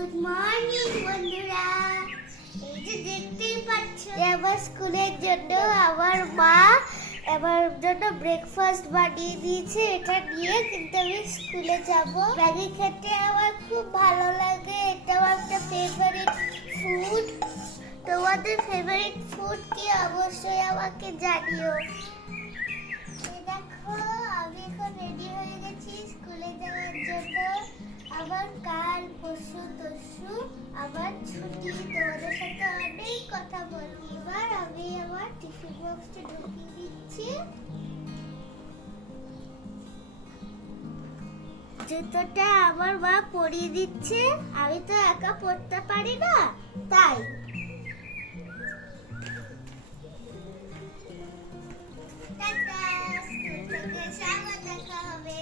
Good morning বন্ধুরা। এই যে দেখতেই পাচ্ছ আমার স্কুলের জন্য আমার মা আমার জন্য ব্রেকফাস্ট বানিয়ে দিয়েছে। এটা নিয়ে কিন্তু আমি স্কুলে যাব। ম্যাগি খেতে আমার খুব ভালো লাগে, এটা আমার একটা ফেভারিট ফুড। তোমাদের ফেভারিট ফুড কি অবশ্যই আমাকে জানিও। দেখো আমি এখন রেডি হয়ে গেছি স্কুলে যাওয়ার জন্য। আবার কাল পরশু আবার ছুটি। তোমাদের সাথে অনেক কথা বলবো। এবার আমি আমার টিফিন বক্সটা ঢুকিয়ে দিচ্ছি। জুতোটা আমার মা পরিয়ে দিচ্ছে, আমি তো একা পরতে পারি না, তাই টাটা, স্কুল থেকে এসে আবার দেখা হবে।